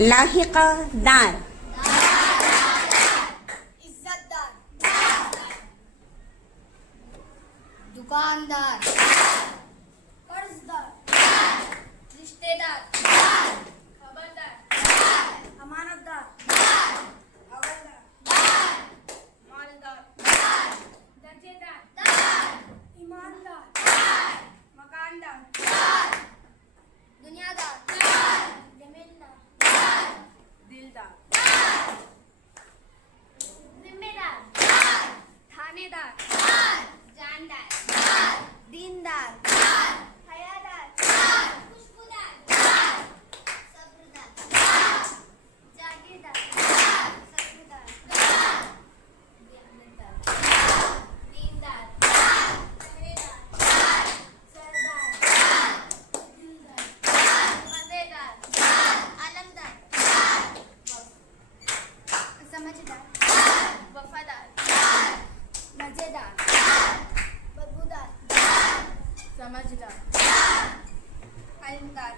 लाहिकदार, इज्जतदार, दुकानदार, कर्जदार, रिश्तेदार, खबरदार, अमानतदार, हवलदार, मालदार, दर्जेदार, ईमानदार, मकानदार, दुनियादार, जमीनदार, दिलदार, जिम्मेदार, थानेदार, जानदार, दीनदार, हयादार, खुशबूदार, सब्रदार, जागीरदार, सब्रदार, दीनदार, दीनदार, पहरेदार, सरदार, दिलदार, मजेदार, आलमदार, समझदार, वफादार, मजेदार, बदबूदार, समझदार, हलमदार,